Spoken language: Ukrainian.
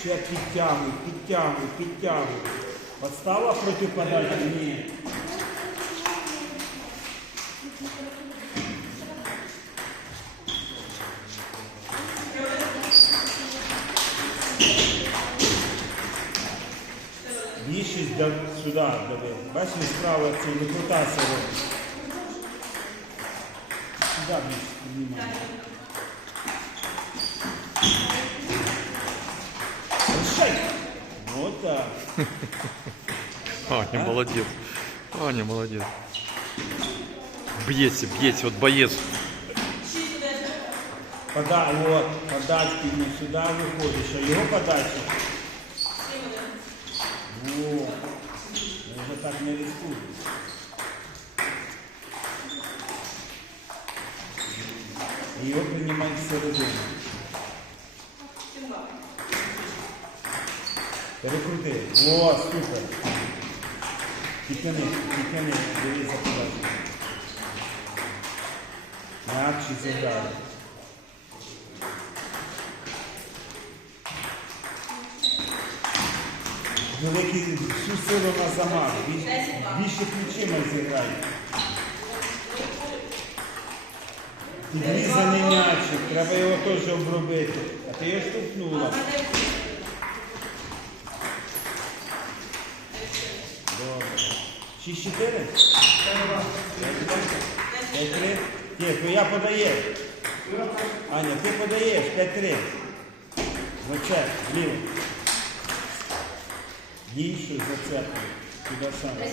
Ще підтягуй, підтягуй, підтягуй. Подстава проти подачі? Ні. Більшість сюди дави. Бачиш, справа це не крутася робить. Сюди більше піднімай. Так. Аня, молодец. Аня, молодец. Бьете, бьете, вот боец. Пода, вот, подачки не сюди виходиш, а його подача. Во. Я вже так не рискую. І його приймають всередину. Перекрути. О, супер. Підтяни, підтяни, дивись за подачу. М'якші зіграли. Великий всю силу на замах. Більше, плечима зіграй. Підрізаний м'ячик, треба його теж обробити. А ти його штовхнула. Чотири? П'ять три? Ні, то я подаю. Аня, ти подаєш, п'ять три. Зачеп, зліво. Більше зацепив. Туди саме.